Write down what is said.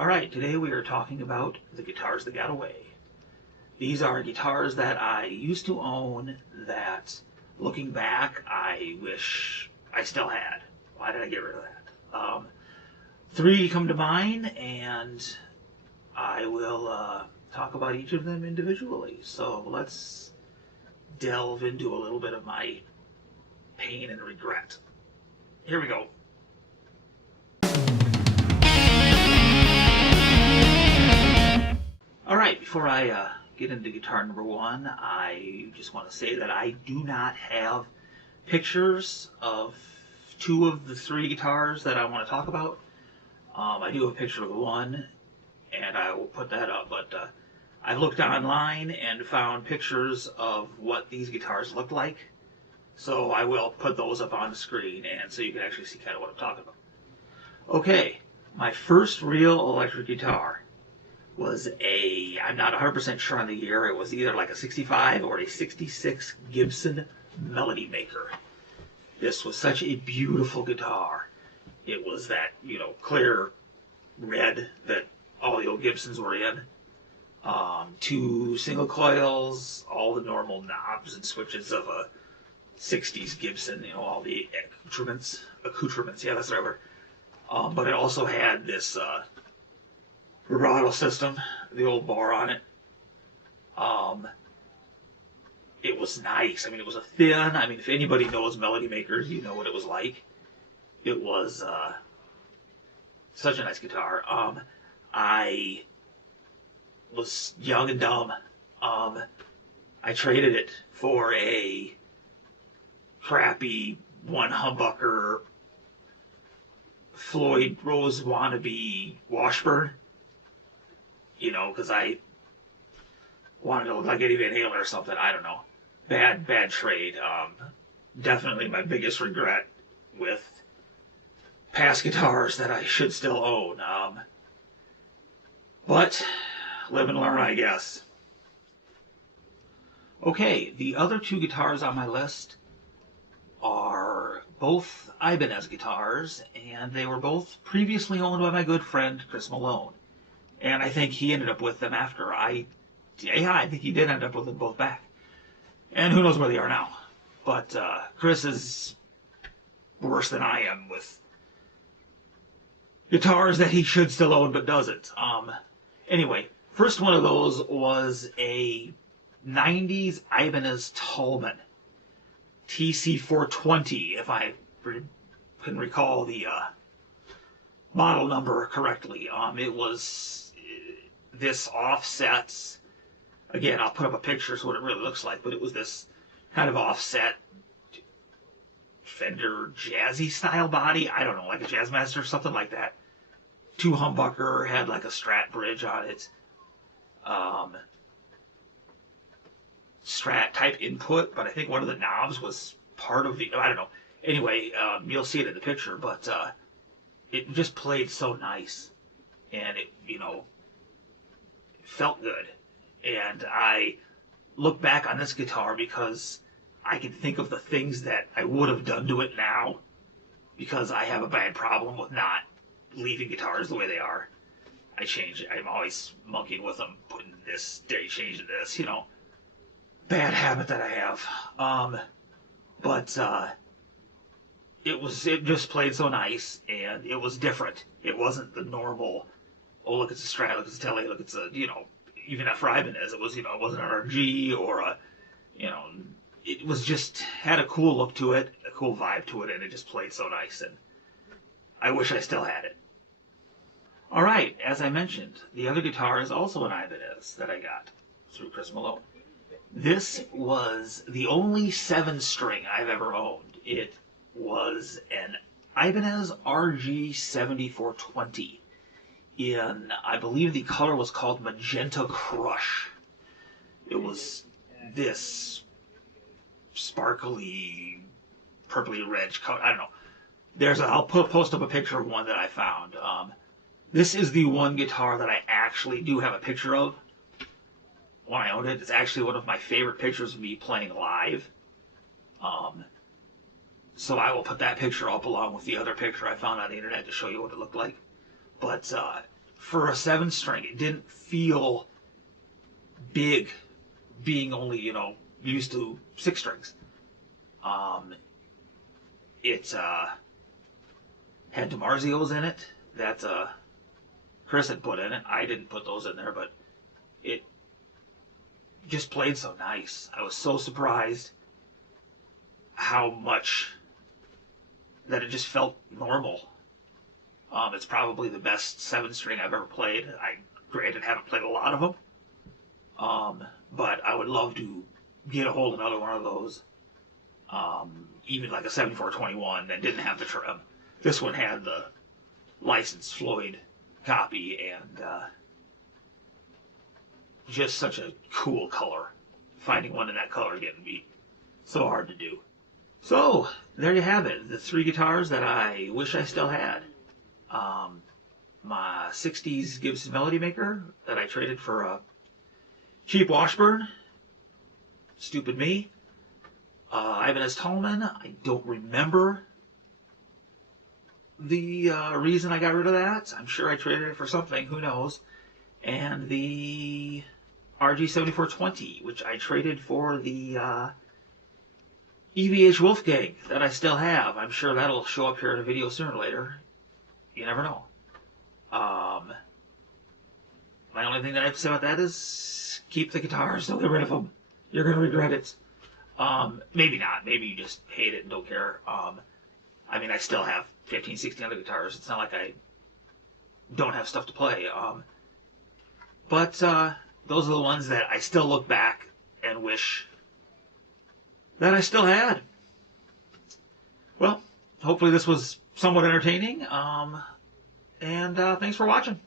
Alright, today we are talking about the guitars that got away. These are guitars that I used to own that, looking back, I wish I still had. Why did I get rid of that? Three come to mind, and I will talk about each of them individually. So let's delve into a little bit of my pain and regret. Here we go. Alright, before I get into guitar number one, I just want to say that I do not have pictures of two of the three guitars that I want to talk about. I do have a picture of the one, and I will put that up, but I've looked online and found pictures of what these guitars look like, so I will put those up on the screen, and so you can actually see kind of what I'm talking about. Okay, my first real electric guitar was I'm not 100% sure on the year, it was either like a 65 or a 66 Gibson Melody Maker. This was such a beautiful guitar. It was that, clear red that all the old Gibsons were in. Two single coils, all the normal knobs and switches of a 60s Gibson, all the accoutrements, yeah, that's the right word. But it also had this vibrato system, the old bar on it. It was nice. It was a thin, if anybody knows Melody Makers, you know what it was like. It was such a nice guitar. I was young and dumb. I traded it for a crappy one humbucker Floyd Rose wannabe Washburn. Because I wanted to look like Eddie Van Halen or something. I don't know. Bad trade. Definitely my biggest regret with past guitars that I should still own. But live and learn, I guess. Okay, the other two guitars on my list are both Ibanez guitars, and they were both previously owned by my good friend Chris Malone. And I think he ended up with them after I think he did end up with them both back. And who knows where they are now. But Chris is worse than I am with guitars that he should still own but doesn't. Anyway, first one of those was a 90s Ibanez Tallman TC420, if I can recall the model number correctly. It was this offsets. Again, I'll put up a picture so what it really looks like, but it was this kind of offset Fender jazzy style body. I don't know, like a Jazzmaster or something like that. Two humbucker, had like a Strat bridge on it. Strat type input, but I think one of the knobs was part of the, I don't know. Anyway, you'll see it in the picture, but it just played so nice, and it, felt good. And I look back on this guitar because I can think of the things that I would have done to it now, because I have a bad problem with not leaving guitars the way they are. I'm always monkeying with them, putting this, changing this, bad habit that I have. But it just played so nice, and it was different. It wasn't the normal, oh, look, it's a Strat, look, it's a Tele, look, it's a, even for Ibanez, it was, it wasn't an RG or a, it was just, had a cool look to it, a cool vibe to it, and it just played so nice, and I wish I still had it. Alright, as I mentioned, the other guitar is also an Ibanez that I got through Chris Malone. This was the only 7-string I've ever owned. It was an Ibanez RG 7420 in, I believe the color was called Magenta Crush. It was this sparkly, purpley red color. I don't know. I'll post up a picture of one that I found. This is the one guitar that I actually do have a picture of when I owned it. It's actually one of my favorite pictures of me playing live. So I will put that picture up along with the other picture I found on the internet to show you what it looked like. But for a 7-string, it didn't feel big, being only, used to 6 strings. It had DiMarzios in it that Chris had put in it. I didn't put those in there, but it just played so nice. I was so surprised how much that it just felt normal. It's probably the best 7-string I've ever played. I, granted, haven't played a lot of them, but I would love to get a hold of another one of those. Even like a 7421 that didn't have the trim. This one had the licensed Floyd copy, and just such a cool color. Finding one in that color again would be so hard to do. So, there you have it. The 3 guitars that I wish I still had. My 60s Gibson Melody Maker that I traded for a cheap Washburn. Stupid me. Ibanez Tallman. I don't remember the reason I got rid of that. I'm sure I traded it for something. Who knows? And the RG7420, which I traded for the EVH Wolfgang that I still have. I'm sure that'll show up here in a video sooner or later. You never know. My only thing that I have to say about that is keep the guitars. Don't get rid of them. You're going to regret it. Maybe not. Maybe you just hate it and don't care. I mean, I still have 15, 16 other guitars. It's not like I don't have stuff to play. But those are the ones that I still look back and wish that I still had. Well, hopefully this was somewhat entertaining. And thanks for watching.